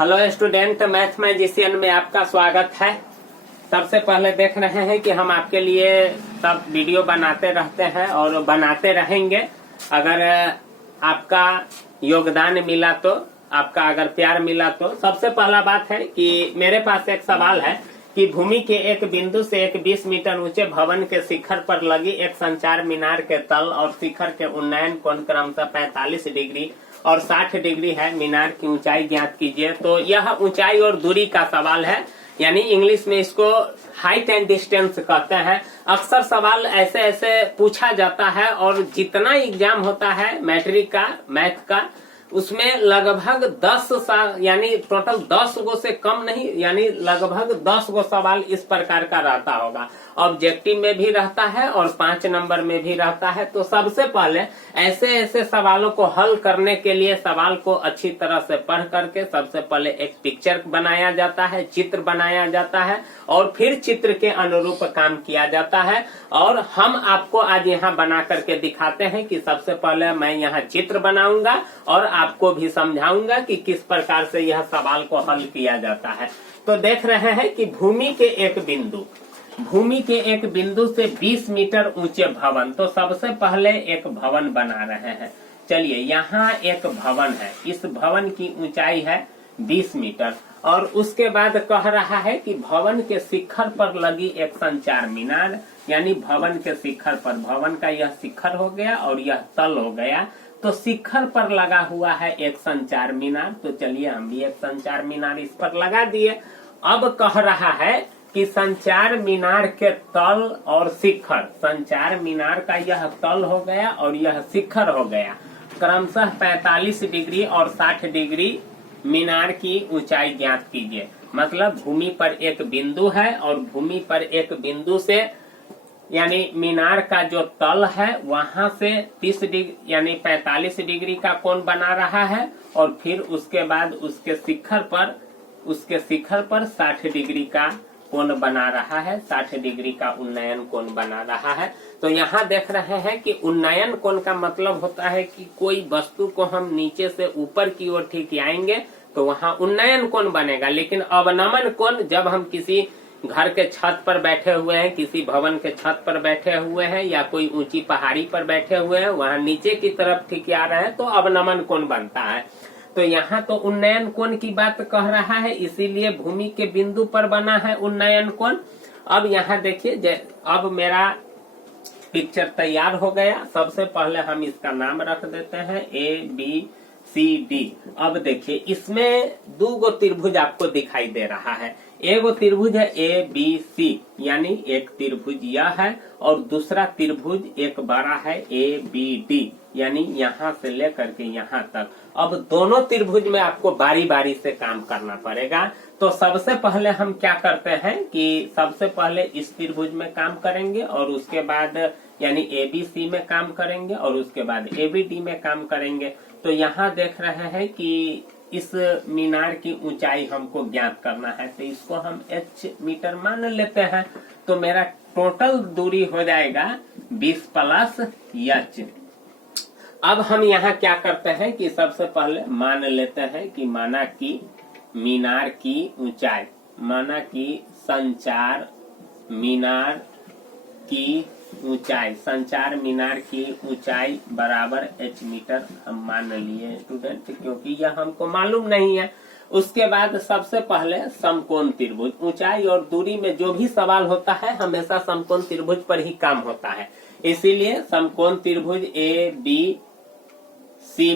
Hello student, math magician में आपका स्वागत है। सबसे पहले देख रहे हैं कि हम आपके लिए सब वीडियो बनाते रहते हैं और बनाते रहेंगे। अगर आपका योगदान मिला तो, आपका अगर प्यार मिला तो। सबसे पहला बात है कि मेरे पास एक सवाल है कि भूमि के एक बिंदु से एक 20 मीटर ऊंचे भवन के शिखर पर लगी एक संचार मीनार के तल और शिखर के उन्नयन कोण क्रमशः 45 डिग्री और 60 डिग्री है। मीनार की ऊंचाई ज्ञात कीजिए। तो यह ऊंचाई और दूरी का सवाल है, यानी इंग्लिश में इसको हाइट एंड डिस्टेंस कहते हैं। अक्सर सवाल ऐसे ऐसे पूछा जाता है और जितना एग्जाम होता है मैट्रिक का, मैथ का, उसमें लगभग 10 यानी टोटल 10 गो से कम नहीं, यानी लगभग 10 गो सवाल इस प्रकार का रहता होगा। ऑब्जेक्टिव में भी रहता है और 5 नंबर में भी रहता है। तो सबसे पहले ऐसे ऐसे सवालों को हल करने के लिए सवाल को अच्छी तरह से पढ़ करके सबसे पहले एक पिक्चर बनाया जाता है, चित्र बनाया जाता है और फिर चित्र के अनुरूप काम किया जाता है। और हम आपको आज यहाँ बना करके दिखाते हैं कि सबसे पहले मैं यहाँ चित्र बनाऊंगा और आपको भी समझाऊंगा कि किस प्रकार से यह सवाल को हल किया जाता है। तो देख रहे हैं कि भूमि के एक बिंदु से 20 मीटर ऊंचे भवन। तो सबसे पहले एक भवन बना रहे हैं। चलिए, यहाँ एक भवन है, इस भवन की ऊंचाई है 20 मीटर और उसके बाद कह रहा है कि भवन के शिखर पर लगी एक संचार मीनार, यानी भवन के शिखर पर, भवन का यह शिखर हो गया और यह तल हो गया। तो शिखर पर लगा हुआ है एक संचार मीनार। तो चलिए हम भी एक संचार मीनार इस पर लगा दिए। अब कह रहा है कि संचार मीनार के तल और शिखर, संचार मीनार का यह तल हो गया और यह शिखर हो गया, क्रमशः 45 डिग्री और 60 डिग्री मीनार की ऊंचाई ज्ञात कीजिए। मतलब भूमि पर एक बिंदु है और भूमि पर एक बिंदु से, यानी मीनार का जो तल है वहां से 30 डिग्री यानी 45 डिग्री का कोण बना रहा है और फिर उसके बाद उसके शिखर पर 60 डिग्री का कोण बना रहा है, 60 डिग्री का उन्नयन कोण बना रहा है। तो यहाँ देख रहे हैं कि उन्नयन कोण का मतलब होता है कि कोई वस्तु को हम नीचे से ऊपर की ओर ठिकाएंगे तो वहाँ उन्नयन कोण बनेगा। लेकिन अवनमन कोण, जब हम किसी घर के छत पर बैठे हुए हैं, किसी भवन के छत पर बैठे हुए हैं या कोई ऊंची पहाड़ी पर बैठे हुए हैं, वहाँ नीचे की तरफ ठिकिया रहे हैं तो अवनमन कोण बनता है। तो यहाँ तो उन्नयन कोण की बात कह रहा है, इसीलिए भूमि के बिंदु पर बना है उन्नयन कोण। अब यहाँ देखिए, अब मेरा पिक्चर तैयार हो गया। सबसे पहले हम इसका नाम रख देते हैं ABCD। अब देखिए, इसमें 2 गो त्रिभुज आपको दिखाई दे रहा है। एगो त्रिभुज है ABC, यानी एक त्रिभुज यह है और दूसरा त्रिभुज एक बड़ा है ABD, यानी यहाँ से लेकर के यहाँ तक। अब दोनों त्रिभुज में आपको बारी बारी से काम करना पड़ेगा। तो सबसे पहले हम क्या करते हैं कि सबसे पहले इस त्रिभुज में काम करेंगे और उसके बाद यानी ABC में काम करेंगे और उसके बाद ABD में काम करेंगे। तो यहाँ देख रहे हैं कि इस मीनार की ऊंचाई हमको ज्ञात करना है, तो इसको हम H मीटर मान लेते हैं। तो मेरा टोटल दूरी हो जाएगा 20 प्लस H। अब हम यहाँ क्या करते हैं कि सबसे पहले मान लेते हैं कि माना कि मीनार की ऊंचाई, माना कि संचार मीनार की ऊंचाई, संचार मीनार की ऊंचाई बराबर H मीटर हम मान लिए स्टूडेंट, क्योंकि यह हमको मालूम नहीं है। उसके बाद सबसे पहले समकोण त्रिभुज, ऊंचाई और दूरी में जो भी सवाल होता है हमेशा समकोण त्रिभुज पर ही काम होता है, इसीलिए समकोण त्रिभुज ABC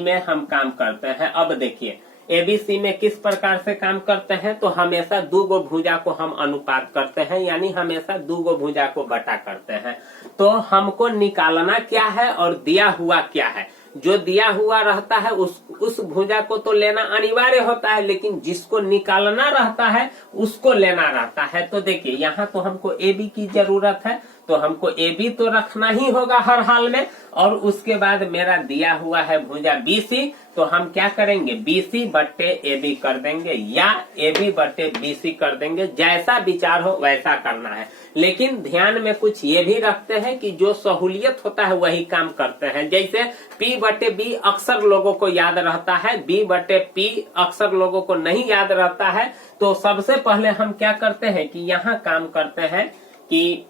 में हम काम करते हैं। अब देखिए, ABC में किस प्रकार से काम करते हैं, तो हमेशा 2 गो भुजा को हम अनुपात करते हैं, यानी हमेशा 2 गो भुजा को बटा करते हैं। तो हमको निकालना क्या है और दिया हुआ क्या है। जो दिया हुआ रहता है उस भुजा को तो लेना अनिवार्य होता है, लेकिन जिसको निकालना रहता है उसको लेना रहता है। तो देखिए, यहाँ तो हमको AB की जरूरत है, तो हमको ए बी तो रखना ही होगा हर हाल में। और उसके बाद मेरा दिया हुआ है भुजा बी सी, तो हम क्या करेंगे बी सी बट्टे ए बी कर देंगे या ए बी बट्टे बी सी कर देंगे, जैसा विचार हो वैसा करना है। लेकिन ध्यान में कुछ ये भी रखते हैं कि जो सहूलियत होता है वही काम करते हैं। जैसे P बटे B अक्सर लोगों को याद रहता है, B बटे P अक्सर लोगों को नहीं याद रहता है। तो सबसे पहले हम क्या करते हैं कि यहाँ काम करते हैं कि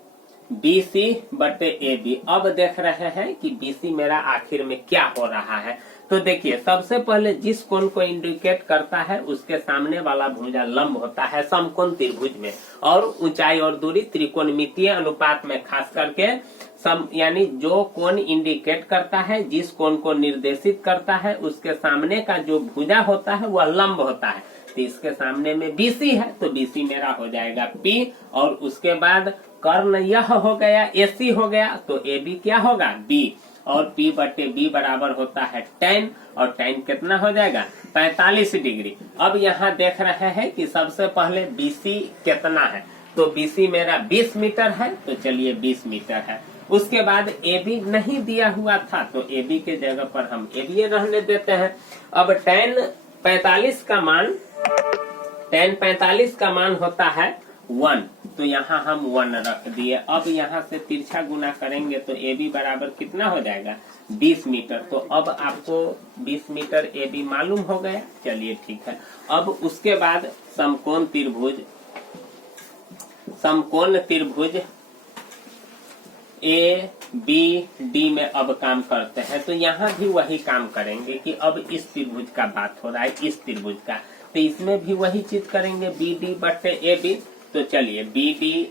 BC बटे AB। अब देख रहे हैं कि BC मेरा आखिर में क्या हो रहा है। तो देखिए सबसे पहले जिस कोण को इंडिकेट करता है उसके सामने वाला भुजा लंब होता है समकोण त्रिभुज में, और ऊंचाई और दूरी त्रिकोणमितीय अनुपात में खास करके यानी जो कोण इंडिकेट करता है, जिस कोण को निर्देशित करता है उसके सामने का जो भुजा होता है वह लंब होता है। तो इसके सामने में BC है तो BC मेरा हो जाएगा P, और उसके बाद कर्ण यह हो गया AC हो गया, तो AB क्या होगा B, और P बटे B बराबर होता है tan, और tan कितना हो जाएगा 45 डिग्री। अब यहाँ देख रहे हैं कि सबसे पहले BC कितना है, तो BC मेरा 20 मीटर है, तो चलिए 20 मीटर है। उसके बाद AB नहीं दिया हुआ था तो AB के जगह पर हम AB रहने देते हैं। अब tan 45 का मान होता है 1, तो यहाँ हम 1 रख दिए। अब यहाँ से तिरछा गुना करेंगे तो AB बराबर कितना हो जाएगा 20 मीटर। तो अब आपको 20 मीटर AB मालूम हो गया, चलिए ठीक है। अब उसके बाद समकोण त्रिभुज ABD में अब काम करते हैं। तो यहाँ भी वही काम करेंगे कि अब इस त्रिभुज का बात हो रहा है, इस त्रिभुज का, तो इसमें भी वही चीज करेंगे BD बट्टे AB। तो चलिए BD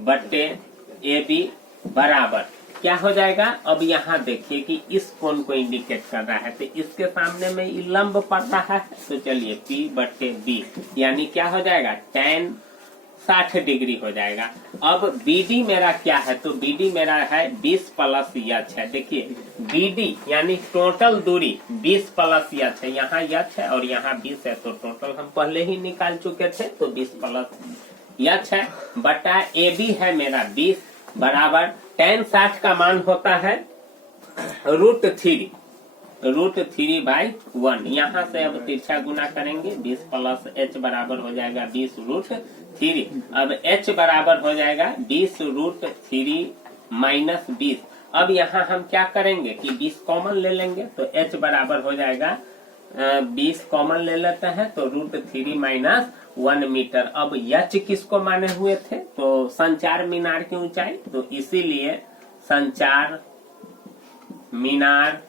बट्टे AB बराबर क्या हो जाएगा। अब यहाँ देखिए कि इस कोण को इंडिकेट कर रहा है तो इसके सामने में ये लंब पड़ता है, तो चलिए P बट्टे B यानी क्या हो जाएगा tan 60 डिग्री हो जाएगा। अब BD मेरा क्या है, तो BD मेरा है 20 प्लस यच है। देखिए BD यानी टोटल दूरी 20 प्लस यच है, यहाँ यच है और यहाँ 20 है, तो टोटल हम पहले ही निकाल चुके थे, तो 20 प्लस यच है बटा AB है मेरा 20 बराबर tan 60 का मान होता है √3/1। यहाँ से अब तिरछा गुना करेंगे 20 प्लस h बराबर हो जाएगा 20√3। अब h बराबर हो जाएगा 20√3 माइनस 20। अब यहाँ हम क्या करेंगे कि 20 कॉमन ले लेंगे, तो h बराबर हो जाएगा 20 कॉमन ले लेते हैं तो √3 माइनस 1 मीटर। अब यच किसको माने हुए थे, तो संचार मीनार की ऊंचाई, तो इसीलिए संचार मीनार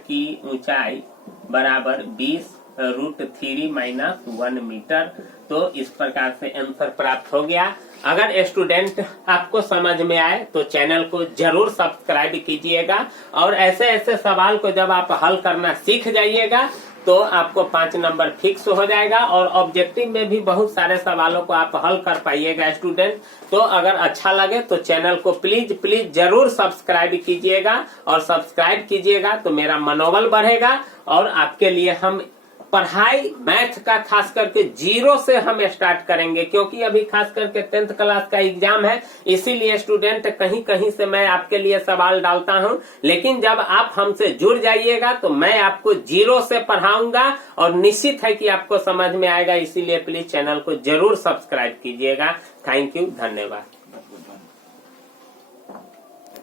की ऊंचाई बराबर 20√3 माइनस 1 मीटर। तो इस प्रकार से आंसर प्राप्त हो गया। अगर स्टूडेंट आपको समझ में आए तो चैनल को जरूर सब्सक्राइब कीजिएगा, और ऐसे ऐसे सवाल को जब आप हल करना सीख जाइएगा तो आपको 5 नंबर फिक्स हो जाएगा, और ऑब्जेक्टिव में भी बहुत सारे सवालों को आप हल कर पाइएगा स्टूडेंट। तो अगर अच्छा लगे तो चैनल को प्लीज जरूर सब्सक्राइब कीजिएगा, और सब्सक्राइब कीजिएगा तो मेरा मनोबल बढ़ेगा, और आपके लिए हम पढ़ाई मैथ का खास करके 0 से हम स्टार्ट करेंगे, क्योंकि अभी खास करके 10th क्लास का एग्जाम है। इसीलिए स्टूडेंट कहीं से मैं आपके लिए सवाल डालता हूं, लेकिन जब आप हमसे जुड़ जाइएगा तो मैं आपको 0 से पढ़ाऊंगा, और निश्चित है कि आपको समझ में आएगा। इसीलिए प्लीज चैनल को जरूर सब्सक्राइब कीजिएगा। थैंक यू, धन्यवाद।